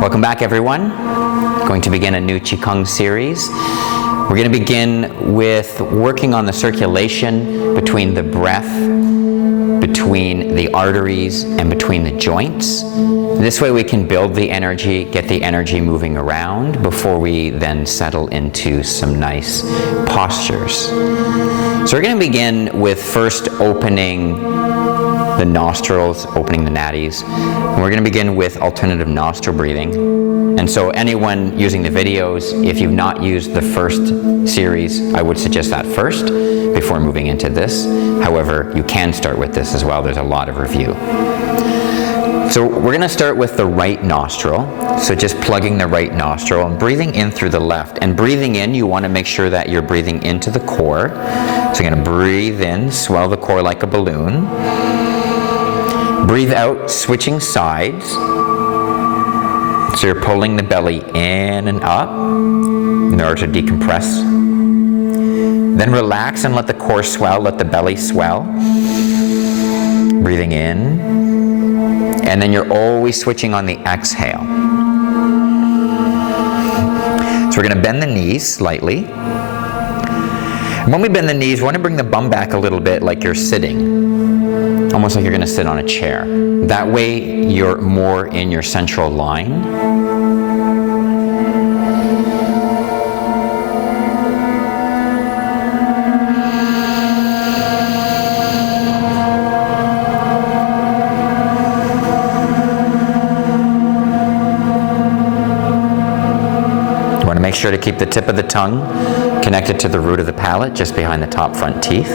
Welcome back, everyone. Going to begin a new Qigong series. We're going to begin with working on the circulation between the breath, between the arteries, and between the joints. This way we can build the energy, get the energy moving around before we then settle into some nice postures. So we're going to begin with first opening the nostrils, opening the nadis. And we're going to begin with alternative nostril breathing. And so anyone using the videos, if you've not used the first series, I would suggest that first before moving into this. However, you can start with this as well. There's a lot of review. So we're going to start with the right nostril. So just plugging the right nostril and breathing in through the left. And breathing in, you want to make sure that you're breathing into the core. So you're going to breathe in, swell the core like a balloon. Breathe out, switching sides. So you're pulling the belly in and up in order to decompress. Then relax and let the core swell, let the belly swell. Breathing in. And then you're always switching on the exhale. So we're going to bend the knees slightly. And when we bend the knees, we want to bring the bum back a little bit like you're sitting. Almost like you're going to sit on a chair. That way you're more in your central line. You want to make sure to keep the tip of the tongue connected to the root of the palate, just behind the top front teeth.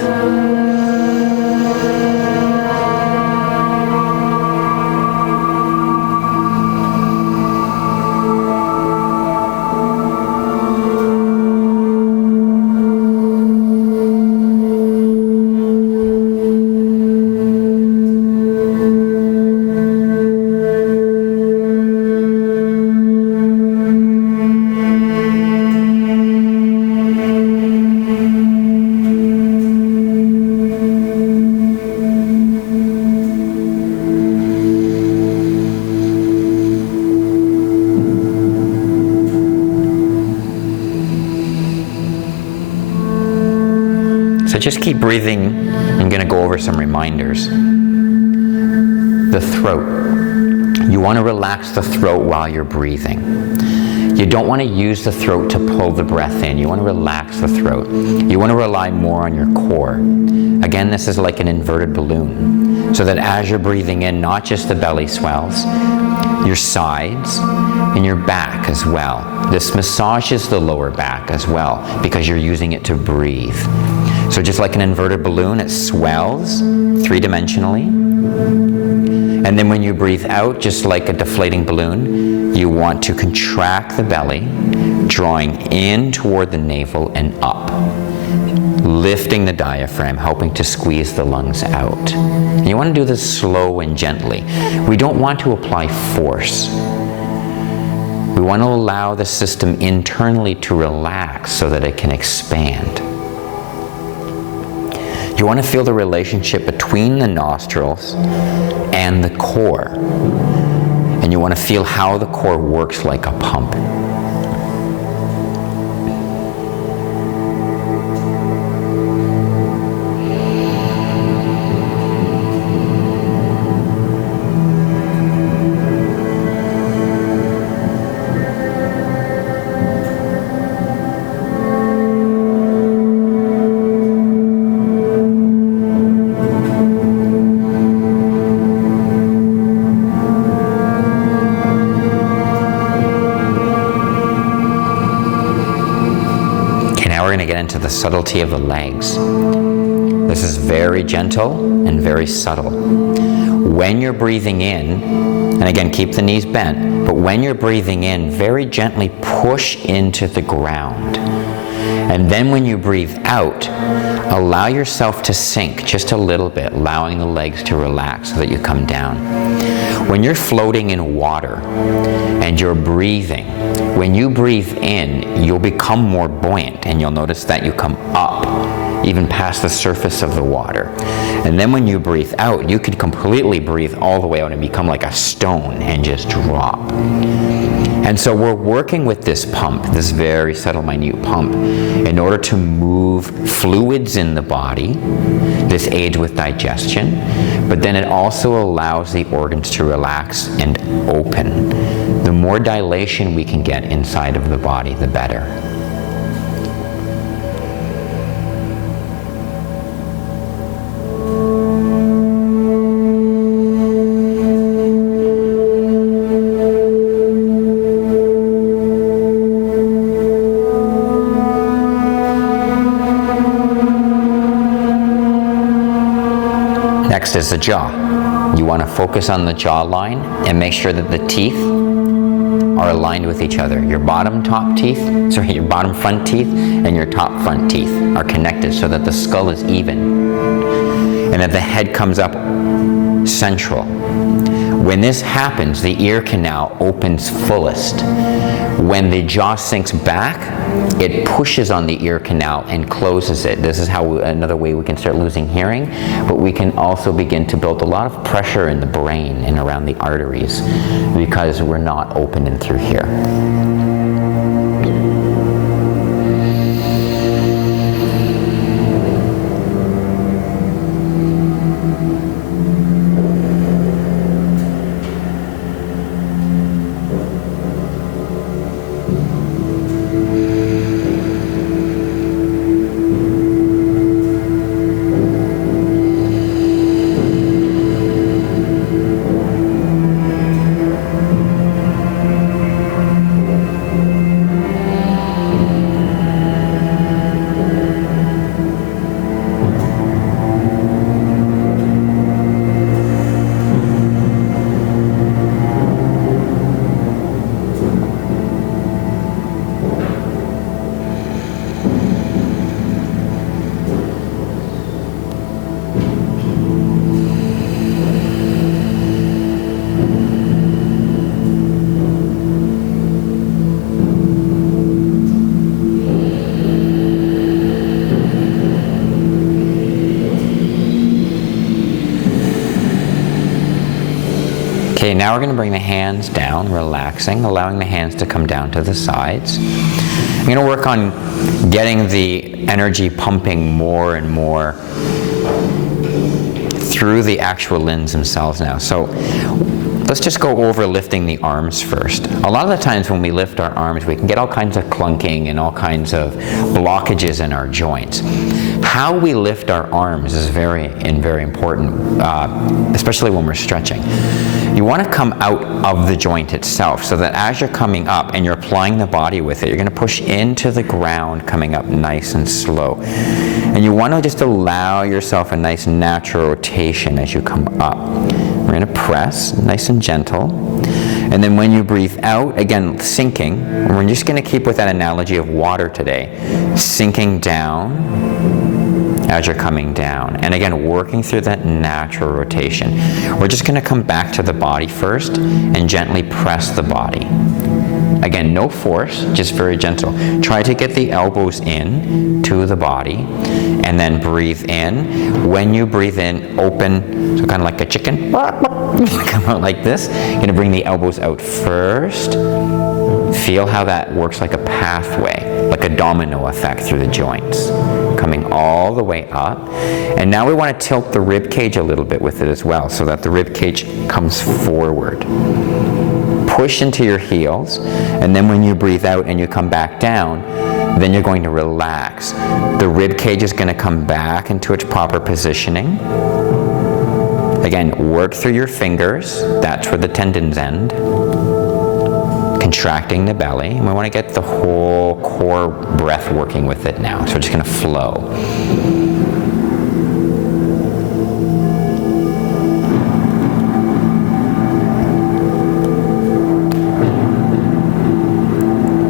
So just keep breathing. I'm going to go over some reminders. The throat. You want to relax the throat while you're breathing. You don't want to use the throat to pull the breath in. You want to relax the throat. You want to rely more on your core. Again, this is like an inverted balloon. So that as you're breathing in, not just the belly swells, your sides and your back as well. This massages the lower back as well because you're using it to breathe. So just like an inverted balloon, it swells three-dimensionally. And then when you breathe out, just like a deflating balloon, you want to contract the belly, drawing in toward the navel and up. Lifting the diaphragm, helping to squeeze the lungs out. And you want to do this slow and gently. We don't want to apply force. We want to allow the system internally to relax so that it can expand. You want to feel the relationship between the nostrils and the core. And you want to feel how the core works like a pump. Get into the subtlety of the legs. This is very gentle and very subtle. When you're breathing in, and again keep the knees bent, but when you're breathing in, very gently push into the ground. And then when you breathe out, allow yourself to sink just a little bit, allowing the legs to relax so that you come down. When you're floating in water and you're breathing, when you breathe in, you'll become more buoyant and you'll notice that you come up, even past the surface of the water. And then when you breathe out, you could completely breathe all the way out and become like a stone and just drop. And so we're working with this pump, this very subtle, minute pump, in order to move fluids in the body. This aids with digestion, but then it also allows the organs to relax and open. The more dilation we can get inside of the body, the better. Next is the jaw. You want to focus on the jawline and make sure that the teeth are aligned with each other. Your bottom front teeth and your top front teeth are connected so that the skull is even and that the head comes up central. When this happens, the ear canal opens fullest. When the jaw sinks back, it pushes on the ear canal and closes it. This is how another way we can start losing hearing, but we can also begin to build a lot of pressure in the brain and around the arteries because we're not opening through here. Okay, now we're going to bring the hands down, relaxing, allowing the hands to come down to the sides. I'm going to work on getting the energy pumping more and more through the actual limbs themselves now. So let's just go over lifting the arms first. A lot of the times when we lift our arms, we can get all kinds of clunking and all kinds of blockages in our joints. How we lift our arms is very important, especially when we're stretching. You want to come out of the joint itself so that as you're coming up and you're applying the body with it, you're going to push into the ground, coming up nice and slow. And you want to just allow yourself a nice natural rotation as you come up. We're going to press, nice and gentle. And then when you breathe out, again, sinking. And we're just going to keep with that analogy of water today. Sinking down as you're coming down. And again, working through that natural rotation. We're just going to come back to the body first and gently press the body. Again, no force, just very gentle. Try to get the elbows in to the body and then breathe in. When you breathe in, open, so kind of like a chicken. Come out like this. You're going to bring the elbows out first. Feel how that works like a pathway, like a domino effect through the joints. Coming all the way up. And now we want to tilt the rib cage a little bit with it as well, so that the rib cage comes forward. Push into your heels, and then when you breathe out and you come back down, then you're going to relax. The rib cage is going to come back into its proper positioning. Again, work through your fingers. That's where the tendons end. Contracting the belly. And we want to get the whole core breath working with it now. So we're just going to flow.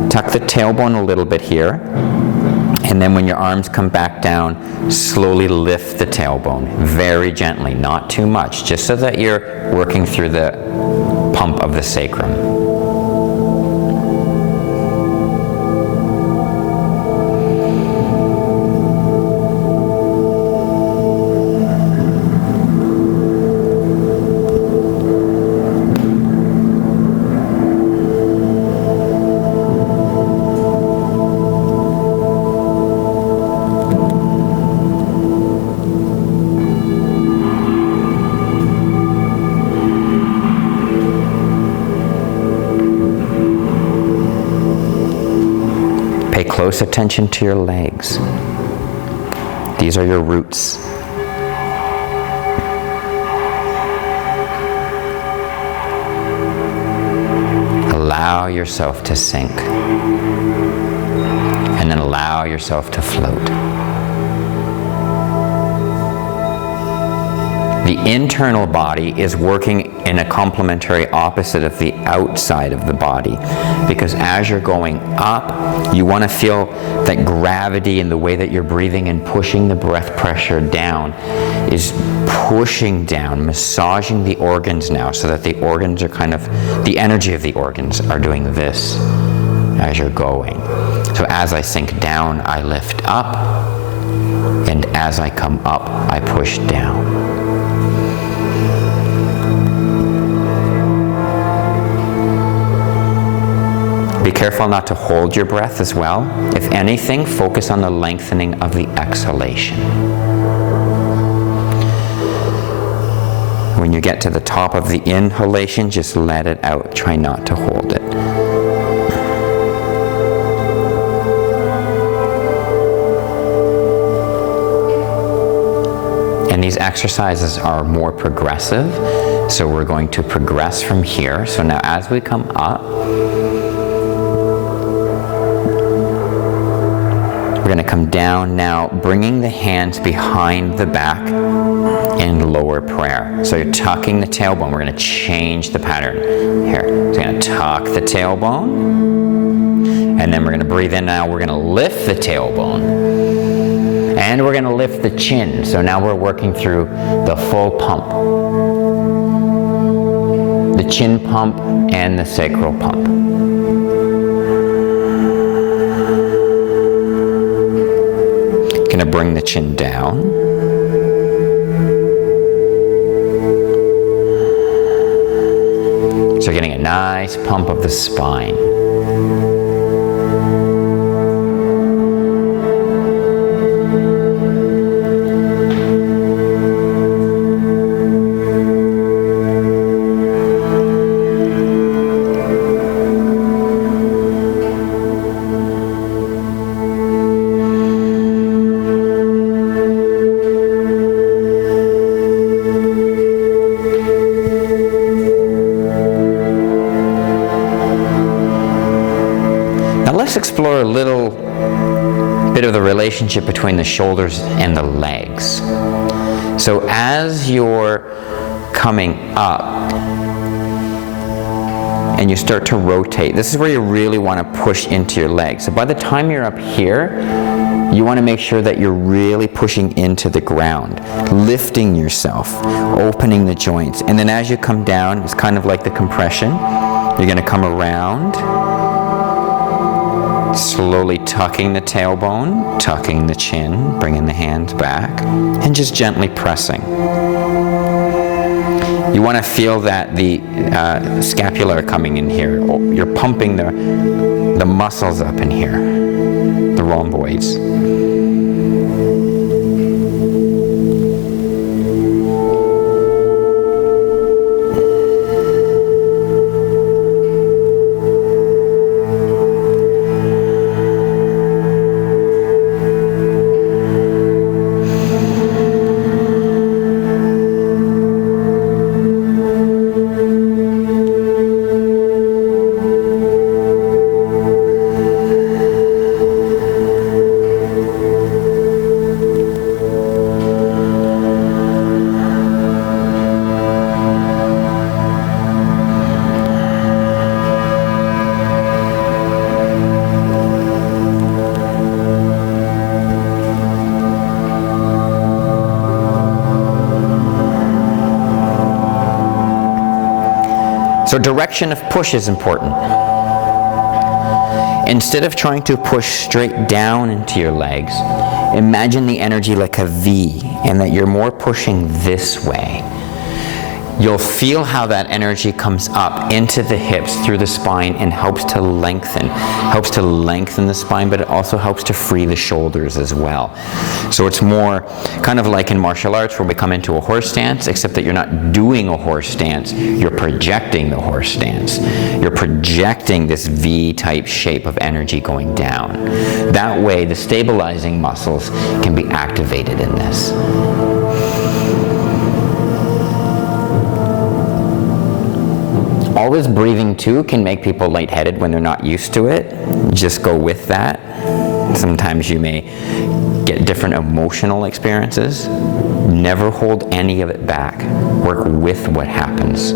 Tuck the tailbone a little bit here. And then when your arms come back down, slowly lift the tailbone. Very gently, not too much. Just so that you're working through the pump of the sacrum. close attention to your legs. These are your roots. Allow yourself to sink. And then allow yourself to float. The internal body is working in a complementary opposite of the outside of the body, because as you're going up, you want to feel that gravity in the way that you're breathing and pushing the breath pressure down is pushing down, massaging the organs now, so that the organs are kind of, the energy of the organs are doing this as you're going. So as I sink down, I lift up, and as I come up, I push down. Be careful not to hold your breath as well. If anything, focus on the lengthening of the exhalation. When you get to the top of the inhalation, just let it out. Try not to hold it. And these exercises are more progressive, so we're going to progress from here. So now as we come up, we're going to come down now, bringing the hands behind the back in lower prayer. So you're tucking the tailbone. We're going to change the pattern here. So you're going to tuck the tailbone, and then we're going to breathe in now. We're going to lift the tailbone, and we're going to lift the chin. So now we're working through the full pump. The chin pump and the sacral pump. Going to bring the chin down. So getting a nice pump of the spine. Let's explore a little bit of the relationship between the shoulders and the legs. So as you're coming up and you start to rotate, this is where you really want to push into your legs. So by the time you're up here, you want to make sure that you're really pushing into the ground, lifting yourself, opening the joints. And then as you come down, it's kind of like the compression. You're going to come around, slowly tucking the tailbone, tucking the chin, bringing the hands back, and just gently pressing. You want to feel that the scapula coming in here. You're pumping the muscles up in here, the rhomboids. So direction of push is important. Instead of trying to push straight down into your legs, imagine the energy like a V, and that you're more pushing this way. you'll feel how that energy comes up into the hips, through the spine, and helps to lengthen the spine, but it also helps to free the shoulders as well. So it's more kind of like in martial arts where we come into a horse stance, except that you're not doing a horse stance, you're projecting the horse stance. You're projecting this V-type shape of energy going down. That way the stabilizing muscles can be activated in this. Always breathing too can make people lightheaded when they're not used to it. Just go with that. Sometimes you may get different emotional experiences. Never hold any of it back. Work with what happens.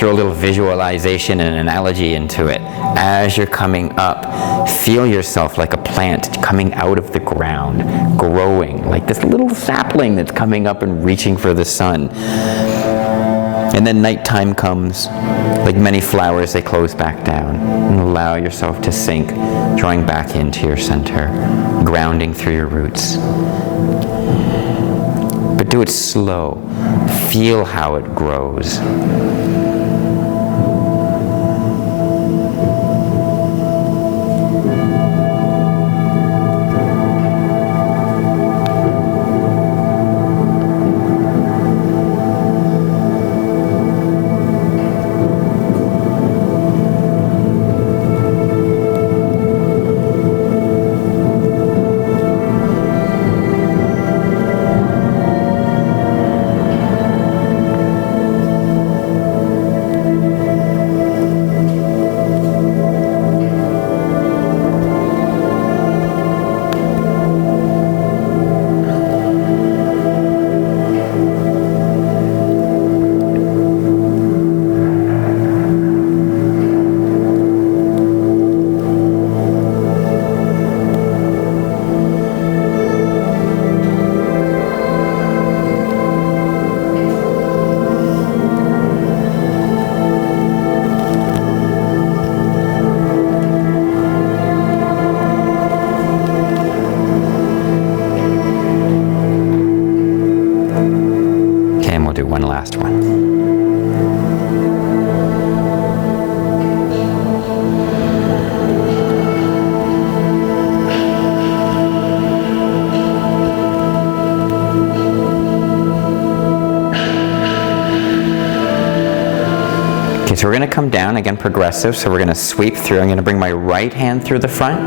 Throw a little visualization and analogy into it. As you're coming up, feel yourself like a plant coming out of the ground, growing, like this little sapling that's coming up and reaching for the sun. And then nighttime comes, like many flowers, they close back down, and allow yourself to sink, drawing back into your center, grounding through your roots. But do it slow. Feel how it grows. One last one. Okay, so we're going to come down, again progressive, so we're going to sweep through. I'm going to bring my right hand through the front,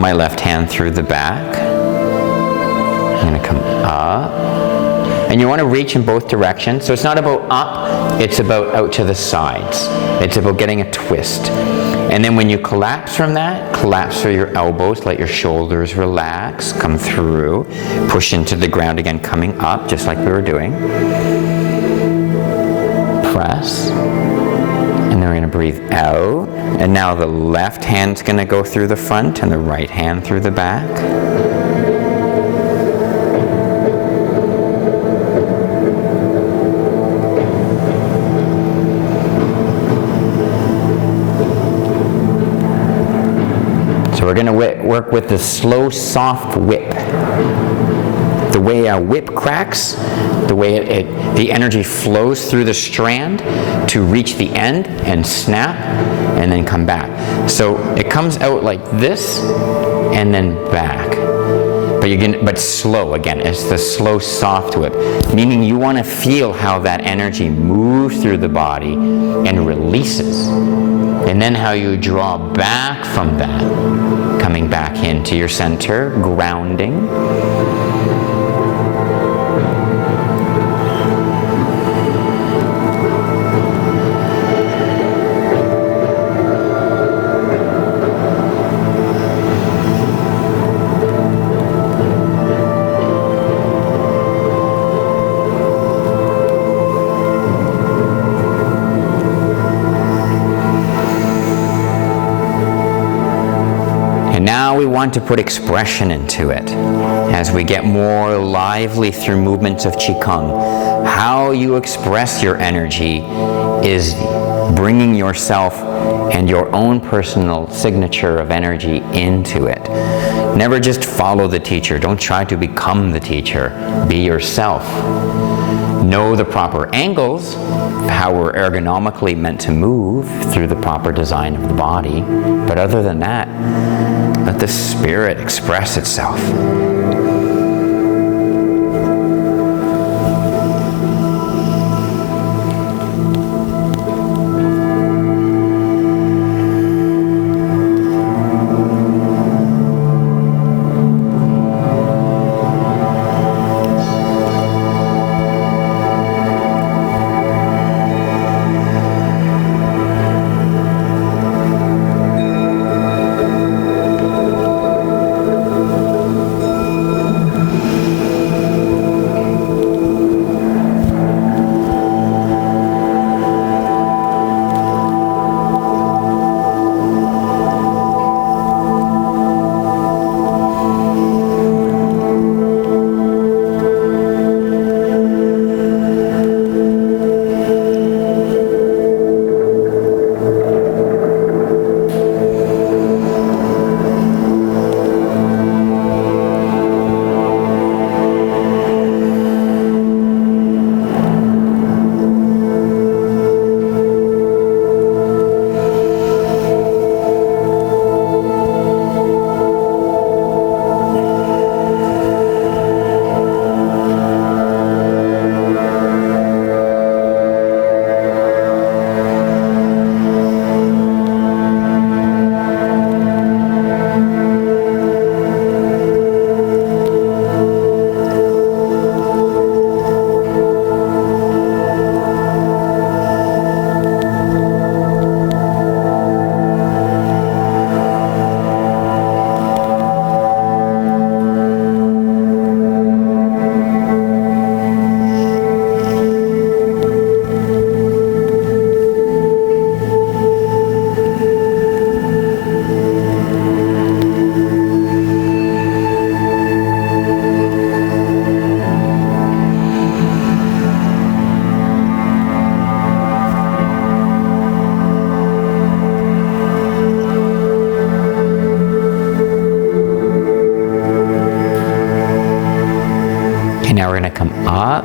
my left hand through the back. I'm going to come up. And you want to reach in both directions. So it's not about up, it's about out to the sides. It's about getting a twist. And then when you collapse from that, collapse through your elbows, let your shoulders relax, come through, push into the ground again, coming up, just like we were doing. Press. And then we're going to breathe out. And now the left hand's going to go through the front and the right hand through the back. So we're going to work with the slow, soft whip. The way a whip cracks, the way the energy flows through the strand to reach the end and snap and then come back. So it comes out like this and then back. But slow again. It's the slow, soft whip. Meaning you want to feel how that energy moves through the body and releases. And then how you draw back from that, coming back into your center, grounding. on to put expression into it as we get more lively through movements of Qigong. How you express your energy is bringing yourself and your own personal signature of energy into it. Never just follow the teacher. Don't try to become the teacher. Be yourself. Know the proper angles, how we're ergonomically meant to move through the proper design of the body. But other than that, let the spirit express itself. Now we're going to come up,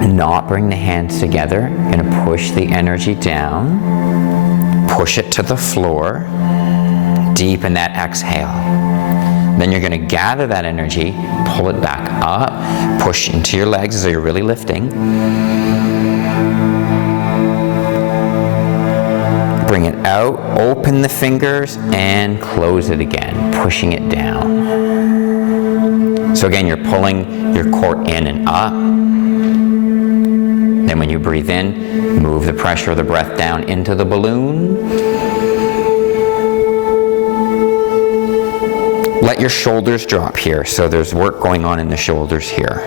not bring the hands together. Going to push the energy down, push it to the floor, deepen that exhale. Then you're going to gather that energy, pull it back up, push into your legs as though you're really lifting. Bring it out, open the fingers, and close it again, pushing it down. So again, you're pulling your core in and up. Then when you breathe in, move the pressure of the breath down into the balloon. Let your shoulders drop here. So there's work going on in the shoulders here.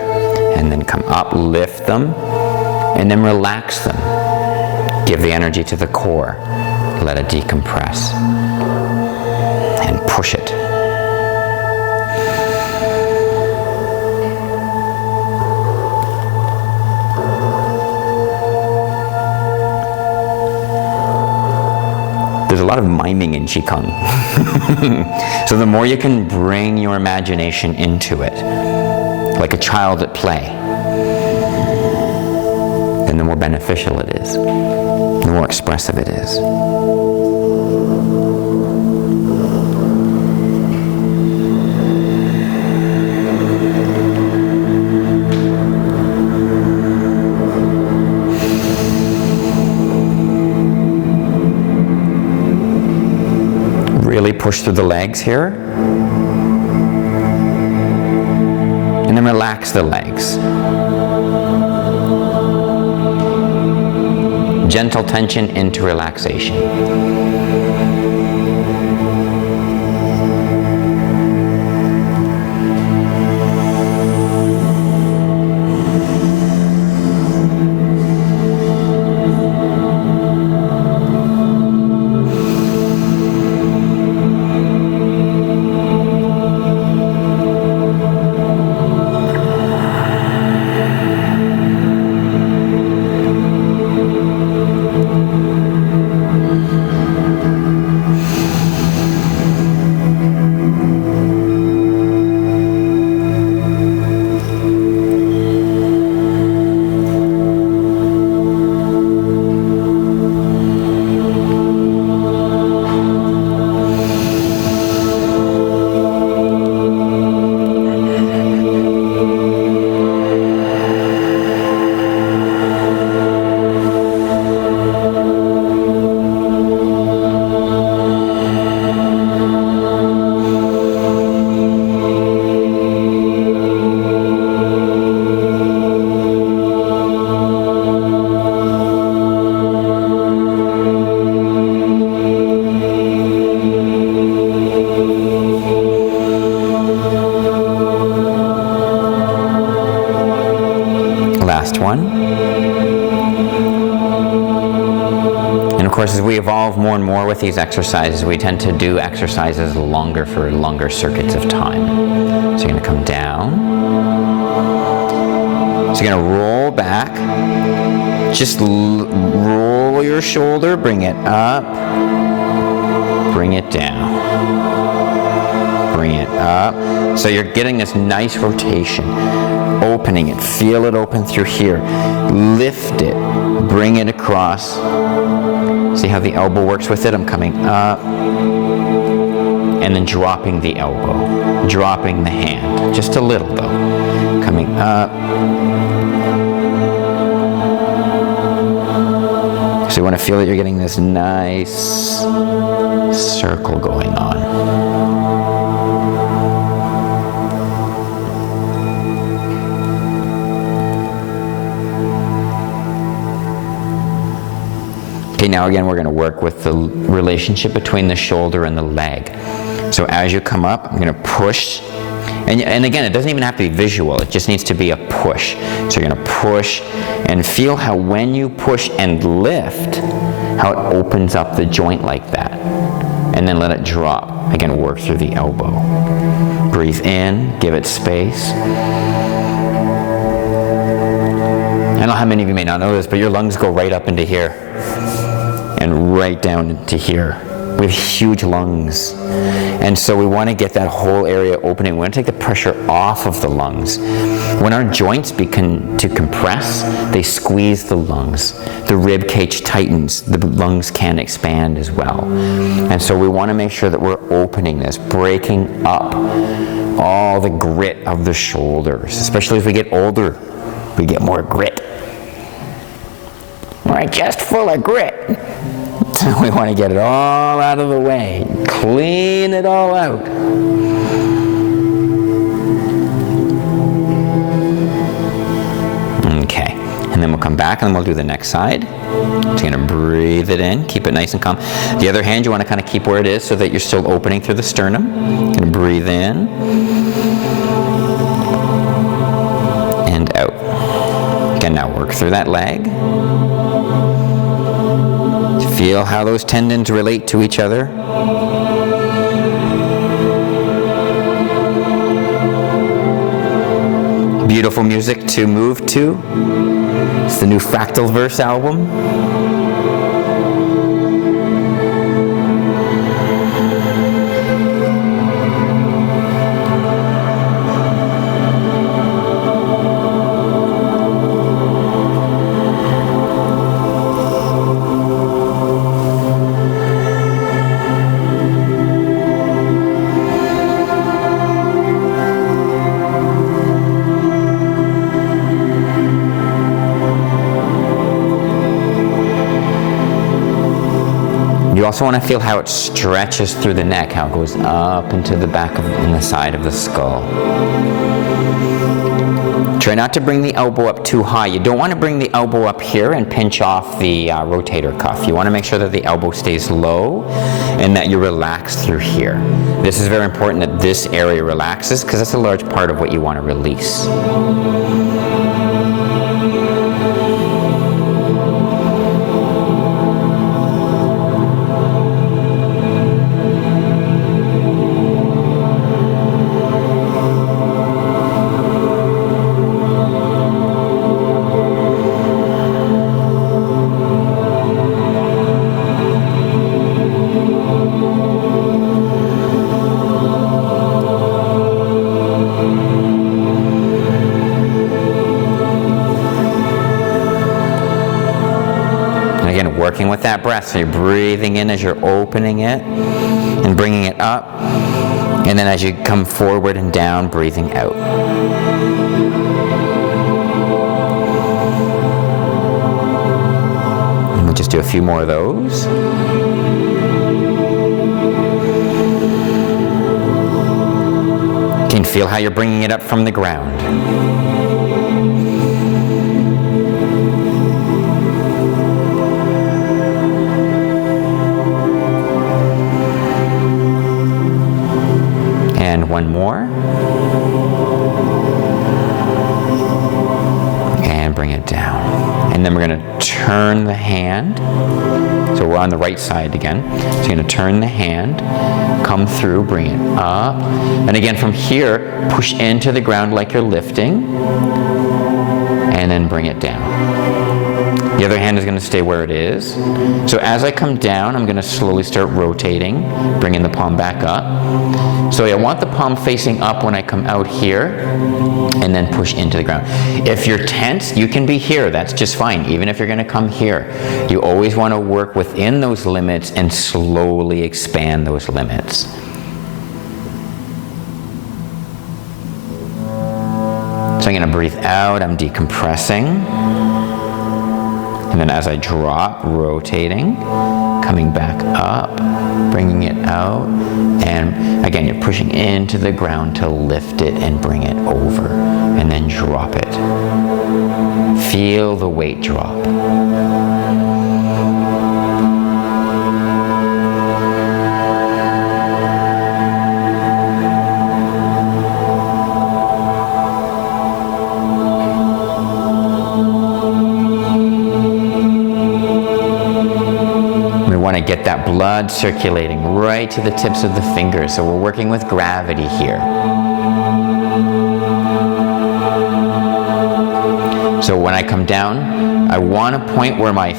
And then come up, lift them, and then relax them. Give the energy to the core. Let it decompress. And push it. There's a lot of miming in Qigong. So the more you can bring your imagination into it, like a child at play, then the more beneficial it is, the more expressive it is. Really push through the legs here. And then relax the legs. Gentle tension into relaxation. Last one. And of course, as we evolve more and more with these exercises, we tend to do exercises longer for longer circuits of time. So you're going to come down. So you're going to roll back. Just roll your shoulder, bring it up, bring it down, bring it up. So you're getting this nice rotation, opening it, feel it open through here. Lift it, bring it across. See how the elbow works with it? I'm coming up, and then dropping the elbow, dropping the hand, just a little though. Coming up. So you want to feel that you're getting this nice circle going on. Okay, now again we're going to work with the relationship between the shoulder and the leg. So as you come up, I'm going to push. And again, it doesn't even have to be visual. It just needs to be a push. So you're going to push and feel how when you push and lift, how it opens up the joint like that. And then let it drop. Again, work through the elbow. Breathe in, give it space. I don't know how many of you may not know this, but your lungs go right up into here and right down into here. We have huge lungs. And so we want to get that whole area opening. We want to take the pressure off of the lungs. When our joints begin to compress, they squeeze the lungs. The rib cage tightens. The lungs can expand as well. And so we want to make sure that we're opening this, breaking up all the grit of the shoulders. Especially as we get older, we get more grit. We're just full of grit. So we want to get it all out of the way, clean it all out. Okay, and then we'll come back and we'll do the next side. So you're going to breathe it in, keep it nice and calm. The other hand you want to kind of keep where it is so that you're still opening through the sternum. You're going to breathe in and out. Again, now work through that leg. Feel how those tendons relate to each other. Beautiful music to move to. It's the new Fractal Verse album. You also want to feel how it stretches through the neck, how it goes up into the back of and the side of the skull. Try not to bring the elbow up too high. You don't want to bring the elbow up here and pinch off the rotator cuff. You want to make sure that the elbow stays low and that you relax through here. This is very important that this area relaxes because that's a large part of what you want to release. Working with that breath, so you're breathing in as you're opening it and bringing it up, and then as you come forward and down, breathing out. And we'll just do a few more of those. You can feel how you're bringing it up from the ground. And one more. And bring it down. And then we're going to turn the hand. So we're on the right side again. So you're going to turn the hand, come through, bring it up. And again, from here, push into the ground like you're lifting. And then bring it down. The other hand is going to stay where it is. So as I come down, I'm going to slowly start rotating, bringing the palm back up. So I want the palm facing up when I come out here, and then push into the ground. If you're tense, you can be here. That's just fine, even if you're going to come here. You always want to work within those limits and slowly expand those limits. So I'm going to breathe out, I'm decompressing. And then as I drop, rotating, coming back up, bringing it out. And again, you're pushing into the ground to lift it and bring it over. And then drop it. Feel the weight drop. Get that blood circulating right to the tips of the fingers. So we're working with gravity here. So when I come down, I want to point where my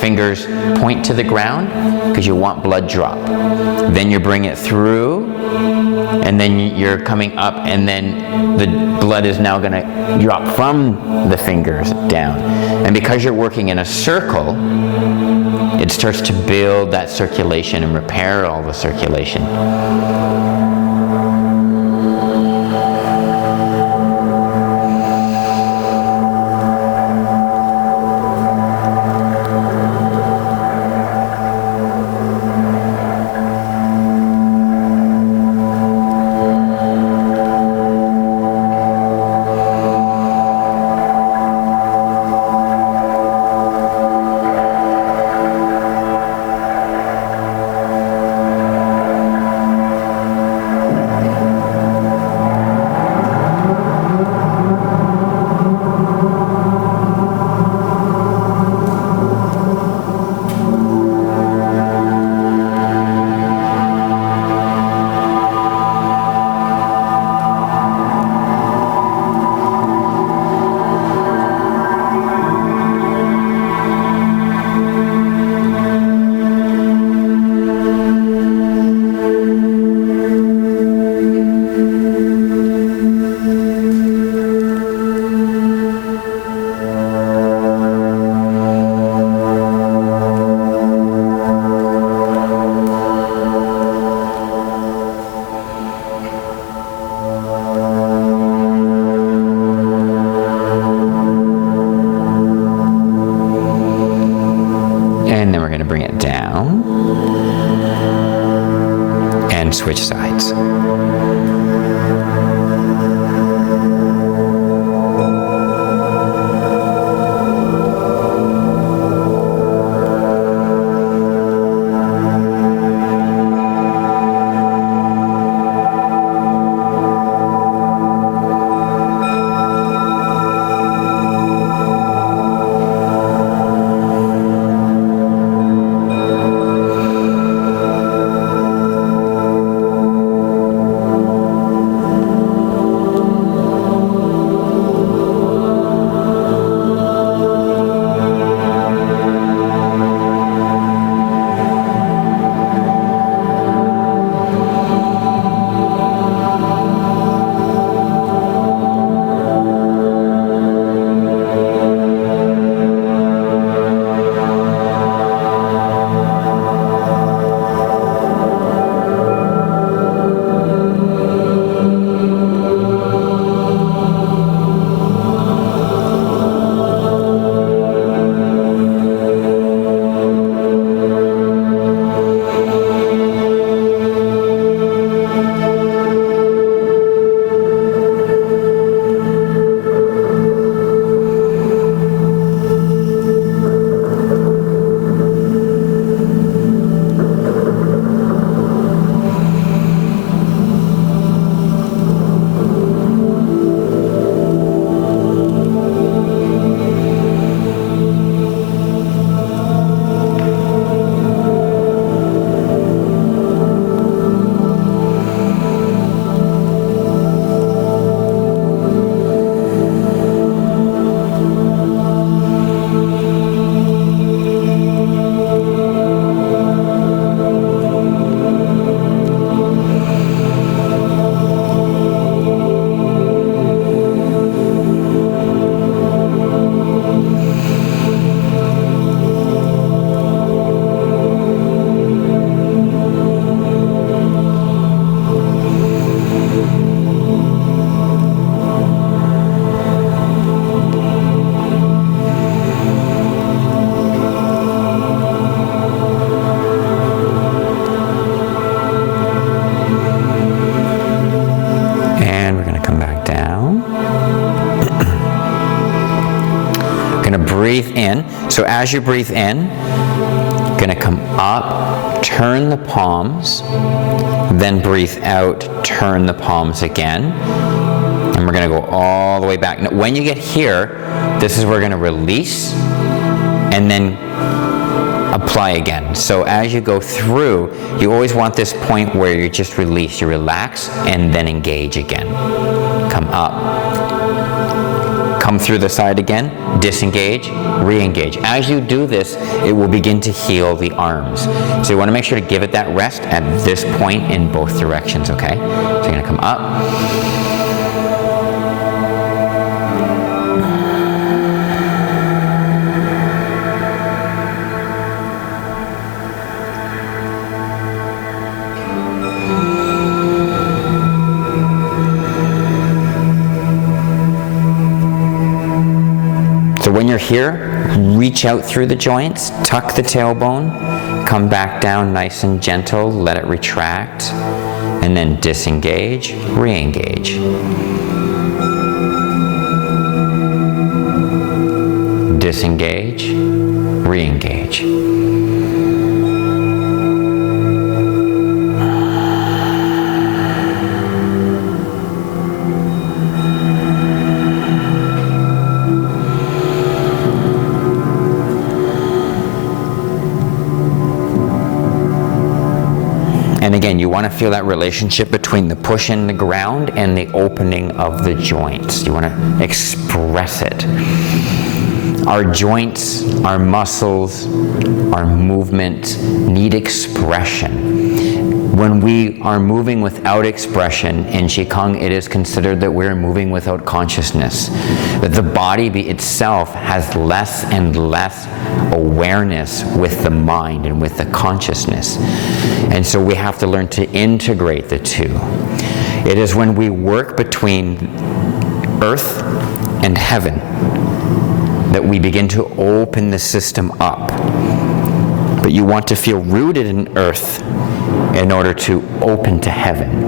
fingers point to the ground, because you want blood drop. Then you bring it through, and then you're coming up, and then the blood is now going to drop from the fingers down. And because you're working in a circle, it starts to build that circulation and repair all the circulation. Switch sides. going to breathe in. So as you breathe in, going to come up, turn the palms, then breathe out, turn the palms again. And we're going to go all the way back. Now, when you get here, this is where we're going to release and then apply again. So as you go through, you always want this point where you just release, you relax, and then engage again. Come up, come through the side again, disengage, re-engage. As you do this, it will begin to heal the arms. So you want to make sure to give it that rest at this point in both directions, okay? So you're going to come up. So when you're here, reach out through the joints, tuck the tailbone, come back down nice and gentle, let it retract, and then disengage, re-engage. Disengage, re-engage. And again, you want to feel that relationship between the push in the ground and the opening of the joints. You want to express it. Our joints, our muscles, our movement need expression. When we are moving without expression in Qigong, it is considered that we're moving without consciousness. That the body itself has less and less awareness with the mind and with the consciousness. And so we have to learn to integrate the two. It is when we work between earth and heaven that we begin to open the system up. But you want to feel rooted in earth in order to open to heaven.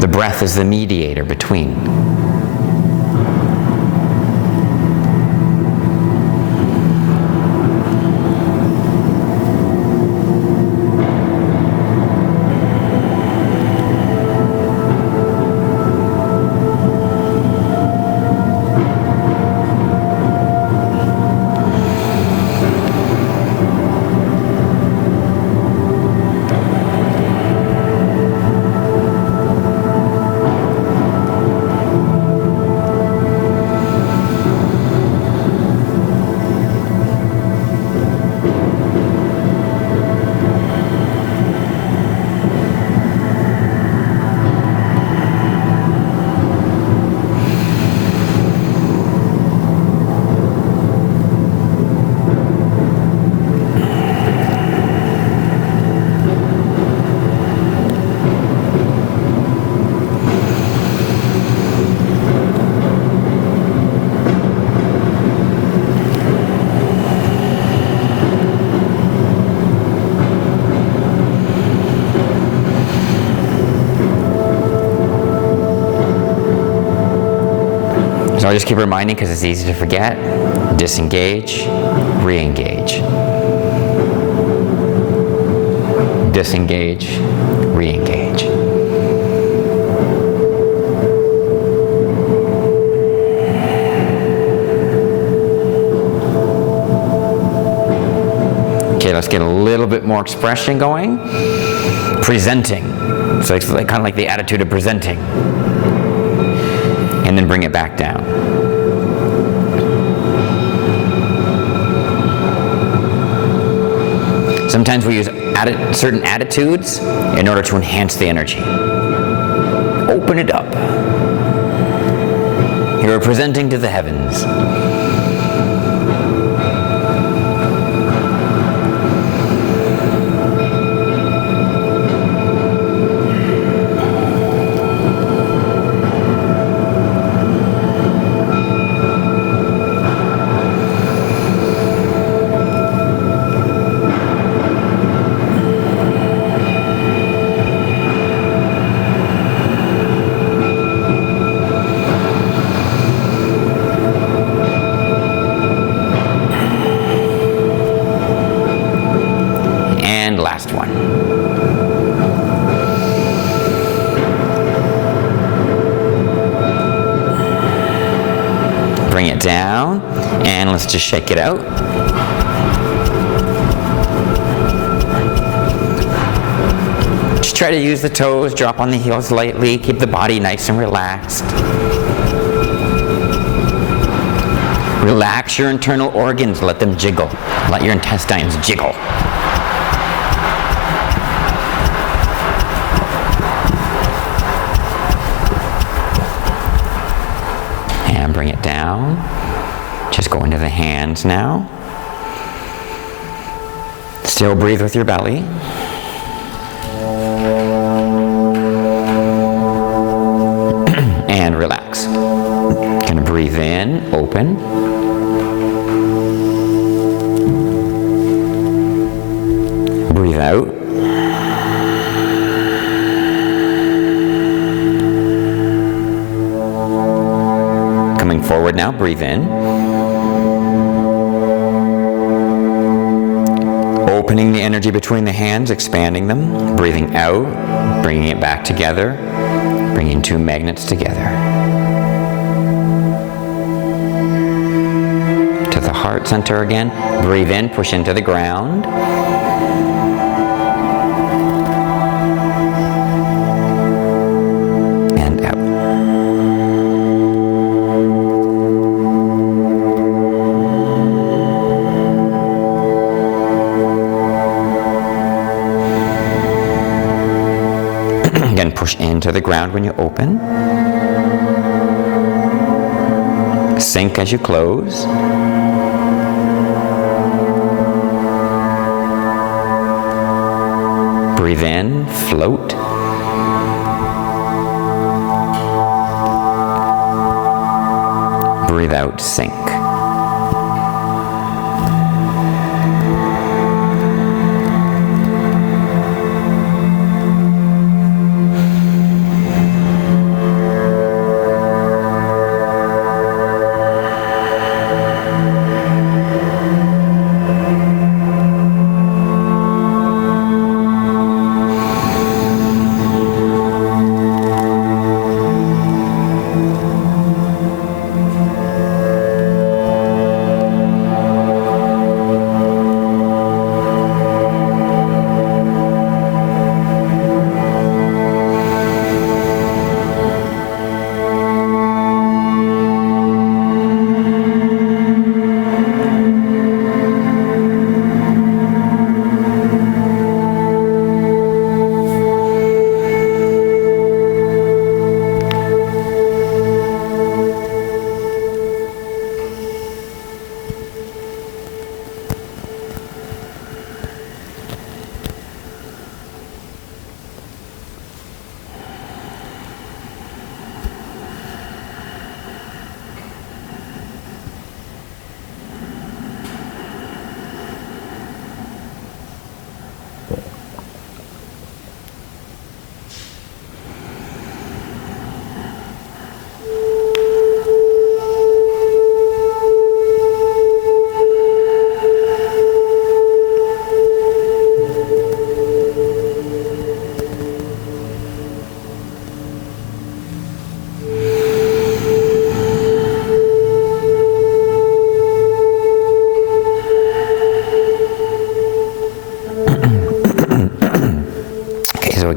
The breath is the mediator between. So I'll just keep reminding because it's easy to forget. Disengage, re-engage. Disengage, re-engage. Okay, let's get a little bit more expression going. Presenting. So it's like, kind of like the attitude of presenting. And then bring it back down. Sometimes we use certain attitudes in order to enhance the energy. Open it up. You are presenting to the heavens. Bring it down, and let's just shake it out. Just try to use the toes, drop on the heels lightly, keep the body nice and relaxed. Relax your internal organs, let them jiggle. Let your intestines jiggle. And bring it down. Just go into the hands now. Still breathe with your belly. And relax. Gonna breathe in, open. Breathe out. Coming forward now, breathe in. Opening the energy between the hands, expanding them. Breathing out, bringing it back together. Bringing two magnets together. To the heart center again. Breathe in, push into the ground. And out. Again, push into the ground when you open. Sink as you close. Breathe in, float. Breathe out, sink.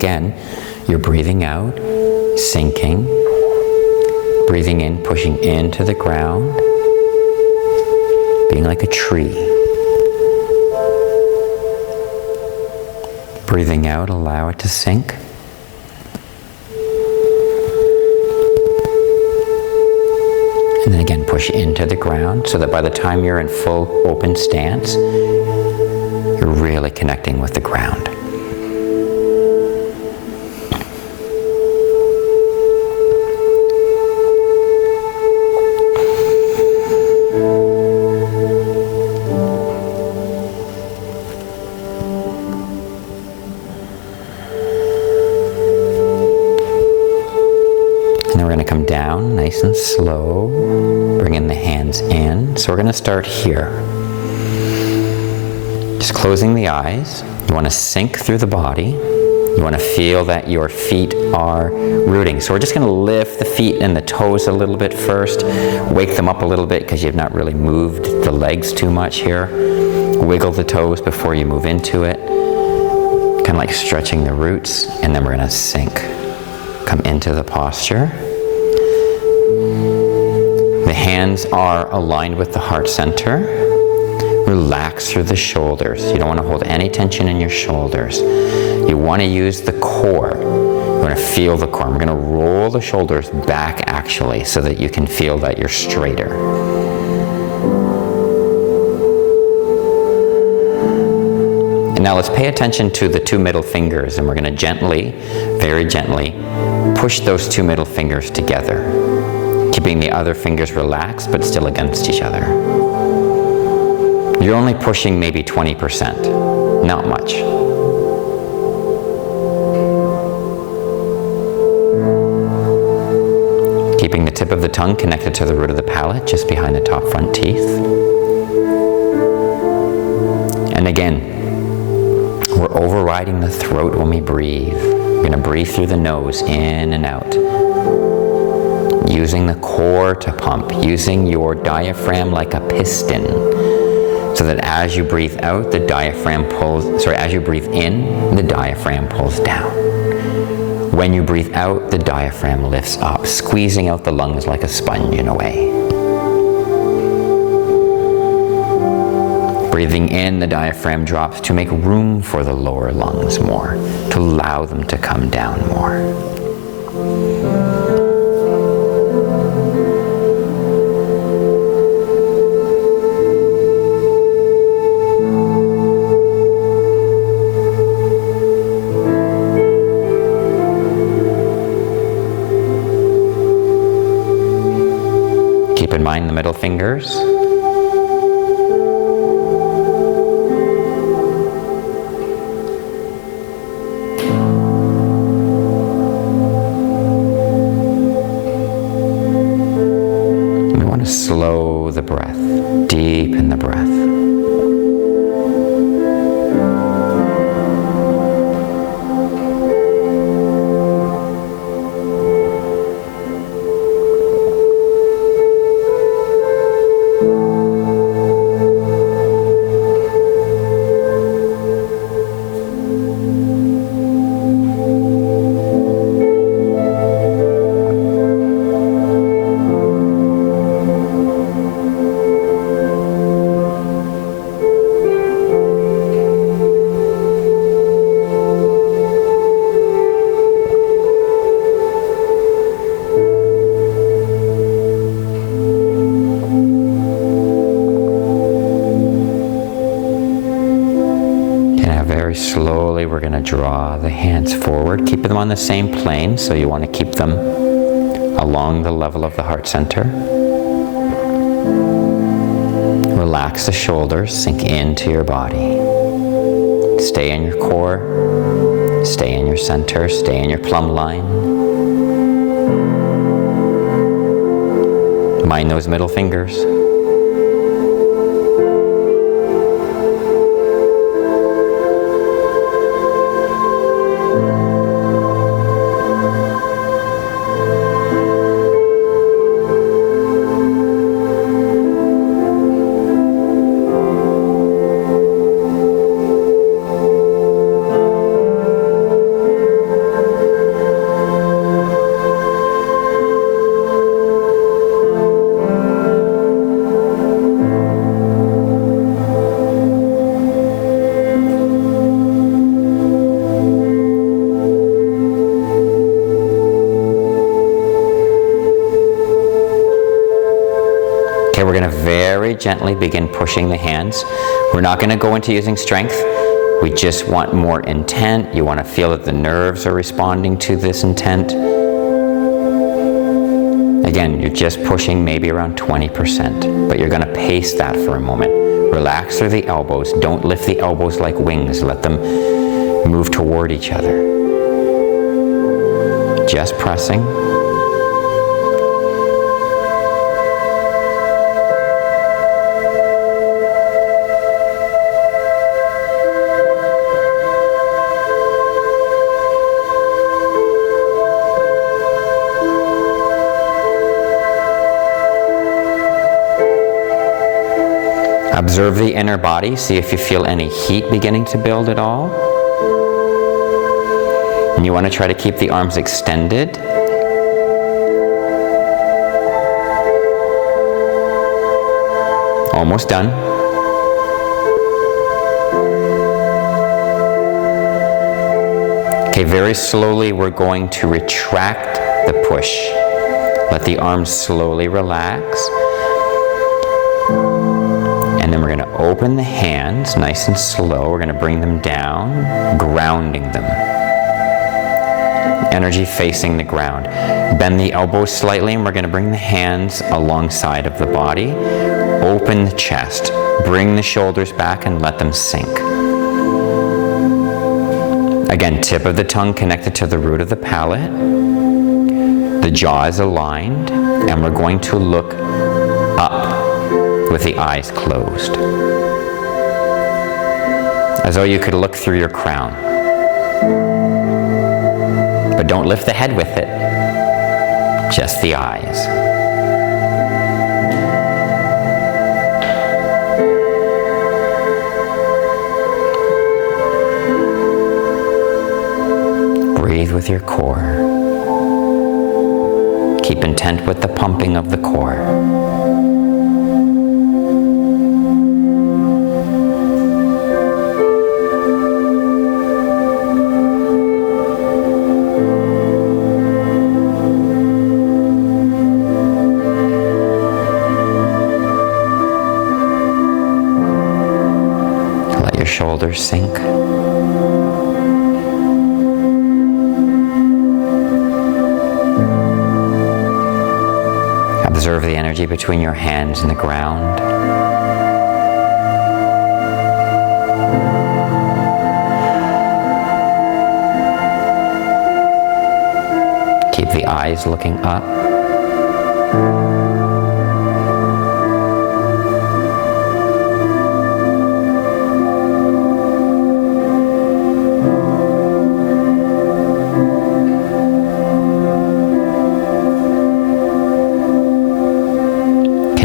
Again, you're breathing out, sinking, breathing in, pushing into the ground, being like a tree. Breathing out, allow it to sink. And then again, push into the ground so that by the time you're in full open stance, you're really connecting with the ground. Come down nice and slow, bringing the hands in. So we're going to start here. Just closing the eyes. You want to sink through the body. You want to feel that your feet are rooting. So we're just going to lift the feet and the toes a little bit first. Wake them up a little bit because you've not really moved the legs too much here. Wiggle the toes before you move into it. Kind of like stretching the roots. And then we're going to sink. Come into the posture. The hands are aligned with the heart center. Relax through the shoulders. You don't want to hold any tension in your shoulders. You want to use the core. You want to feel the core. I'm going to roll the shoulders back actually so that you can feel that you're straighter. And now let's pay attention to the two middle fingers, and we're going to gently, very gently, push those two middle fingers together, keeping the other fingers relaxed but still against each other. You're only pushing maybe 20%, not much. Keeping the tip of the tongue connected to the root of the palate, just behind the top front teeth. And again, we're overriding the throat when we breathe. We're going to breathe through the nose, in and out. Using the core to pump, using your diaphragm like a piston, so that as you breathe out, the diaphragm pulls, as you breathe in, the diaphragm pulls down. When you breathe out, the diaphragm lifts up, squeezing out the lungs like a sponge in a way. Breathing in, the diaphragm drops to make room for the lower lungs more, to allow them to come down more. Keep in mind the middle fingers. We want to slow the breath, deepen the breath. Very slowly, we're going to draw the hands forward, keeping them on the same plane, so you want to keep them along the level of the heart center. Relax the shoulders, sink into your body. Stay in your core, stay in your center, stay in your plumb line. Mind those middle fingers. Okay, we're going to very gently begin pushing the hands. We're not going to go into using strength. We just want more intent. You want to feel that the nerves are responding to this intent. Again, you're just pushing maybe around 20%, but you're going to pace that for a moment. Relax through the elbows. Don't lift the elbows like wings. Let them move toward each other. Just pressing. Observe the inner body. See if you feel any heat beginning to build at all. And you want to try to keep the arms extended. Almost done. Okay, very slowly we're going to retract the push. Let the arms slowly relax. And then we're going to open the hands nice and slow. We're going to bring them down, grounding them. Energy facing the ground. Bend the elbows slightly, and we're going to bring the hands alongside of the body. Open the chest. Bring the shoulders back and let them sink. Again, tip of the tongue connected to the root of the palate. The jaw is aligned, and we're going to look up with the eyes closed, as though you could look through your crown. But don't lift the head with it, just the eyes. Breathe with your core. Keep intent with the pumping of the core. Let your shoulders sink. Observe the energy between your hands and the ground. Keep the eyes looking up.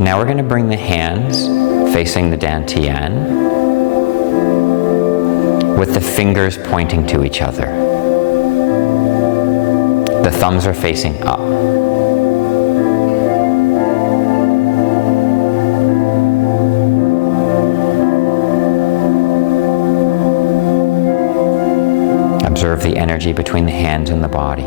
Now we're going to bring the hands facing the dantian with the fingers pointing to each other. The thumbs are facing up. Observe the energy between the hands and the body.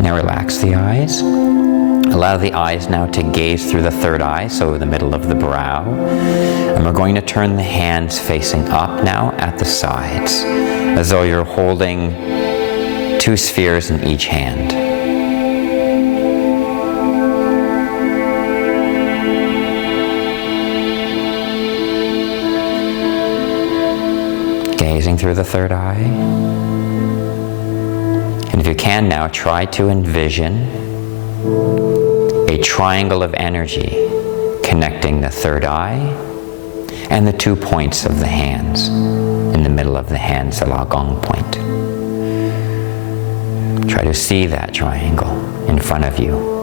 Now relax the eyes. Allow the eyes now to gaze through the third eye, so the middle of the brow. And we're going to turn the hands facing up now at the sides, as though you're holding two spheres in each hand. Gazing through the third eye. And if you can now, try to envision a triangle of energy connecting the third eye and the 2 points of the hands. In the middle of the hands, the La Gong point. Try to see that triangle in front of you.